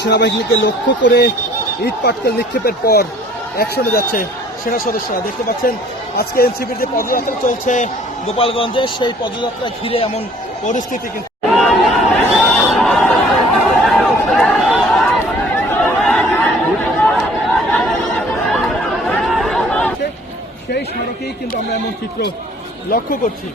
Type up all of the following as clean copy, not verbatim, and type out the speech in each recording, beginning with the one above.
সেনাবাহিনীকে লক্ষ্য করে ইট পাটকেল নিক্ষেপের পর অ্যাকশনে যাচ্ছে সেনা সদস্যরা। দেখতে পাচ্ছেন আজকে এনসিপির যে পদযাত্রা চলছে গোপালগঞ্জে, সেই পদযাত্রা ঘিরে এমন পরিস্থিতি। কিন্তু সেই সড়কেই কিন্তু আমরা এমন চিত্র লক্ষ্য করছি।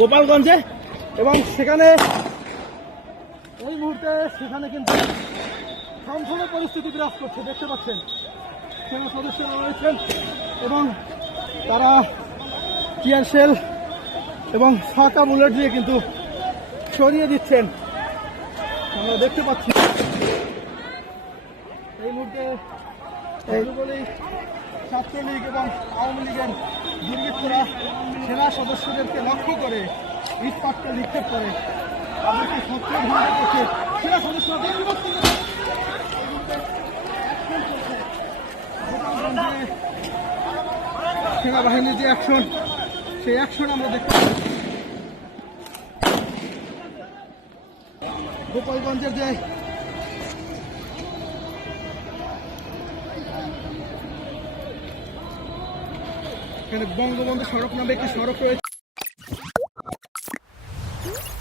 গোপালগঞ্জে এবং সেখানে এই মুহূর্তে সেখানে কিন্তু থমথমে পরিস্থিতি বিরাজ করছে। দেখতে পাচ্ছেন সেনা সদস্যরা রয়েছেন এবং তারা টিয়ার শেল এবং ফাঁকা বুলেট দিয়ে কিন্তু সরিয়ে দিচ্ছেন, আমরা দেখতে পাচ্ছি। এই মুহূর্তে যুবলীগ, ছাত্রলীগ এবং আওয়ামী লীগের দুর্বৃত্তরা সেনা সদস্যদেরকে লক্ষ্য করে ইট পাটকেল নিক্ষেপ করে তাদেরকে শত্রু ভঙ্গ করছে। সেনা সদস্যরা সেনাবাহিনীর যে অ্যাকশন, সেই অ্যাকশন আমরা দেখতে পাচ্ছি। গোপালগঞ্জের যে বঙ্গবন্ধু সড়ক নামে একটি সড়ক রয়েছে।